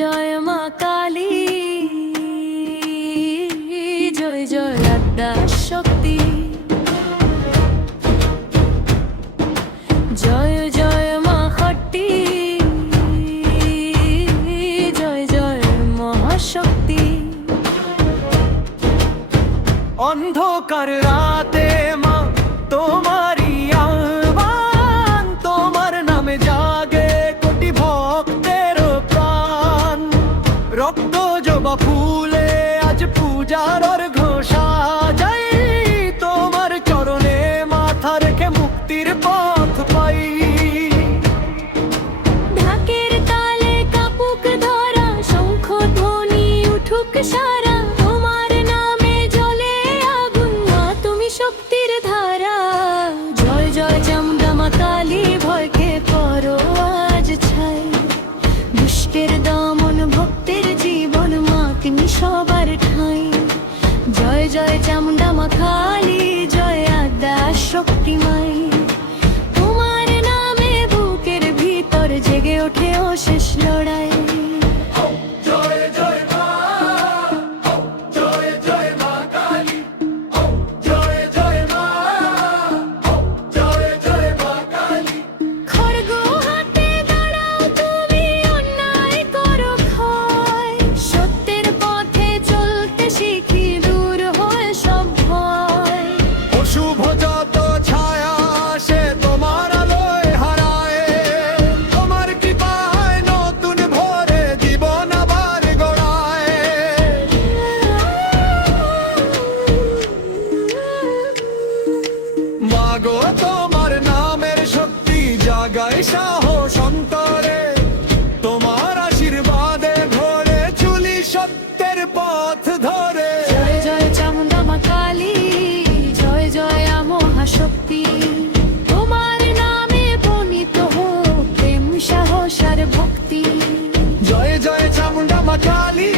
জয় মা কালী, জয় জয় আদ্যা শক্তি, জয় জয় মা খট্টি, জয় জয় মহাশক্তি। অন্ধকার রাতে মা তোমারই আহ্বান, তোমার নামে জাগে কোটি ভক্তের প্রাণ। রক্ত জবা ফুলে আজ পূজার ঘোষা যাই, তোমার চরণে মাথা রেখে মুক্তির পথ পাই। ঢাকের তালে কাপুক ধরা, শঙ্খ ধ্বনি উঠুক সারা, তোমার নামে জ্বলে আগুন, মা তুমি শক্তির ধারা। জয় জয় চামুণ্ডা মা কালী, ভয়কে করো আজ ছাই, দুষ্টের দমন ভক্তের জীবন, মা তুমি সবার ঠাঁই। জয় জয় চামুণ্ডা মা কালী, জয় আদ্যা শক্তি মাই, তোমার নামে বুকের ভিতর জেগে ওঠে অশেষ লড়াই। জয় জয় মা, জয় জয় মা কালী, জয় জয় মা, জয় জয় মা কালী। খড়গ হাতে দাঁড়াও তুমি, অন্যায় করো ক্ষয়, সত্যের পথে চলতে শিখি, দূর হয় সব ভয়। অশুভ যত ছায়া সে তোমার আলোয় হারায়, তোমার কৃপায় নতুন ভোরে জীবন আবার গড়ায়। মাগো তোমার নামের শক্তি জাগায় সাহস অন্তরে, তোমার আশীর্বাদে ভরে চুলি সত্যের পথ ধরে। জয় জয় চামুণ্ডা মা কালী, জয় জয় মহাশক্তি, তোমার নামে বর্ণিত হোক প্রেম সাহস আর ভক্তি। জয় জয় চামুণ্ডা মা কালী,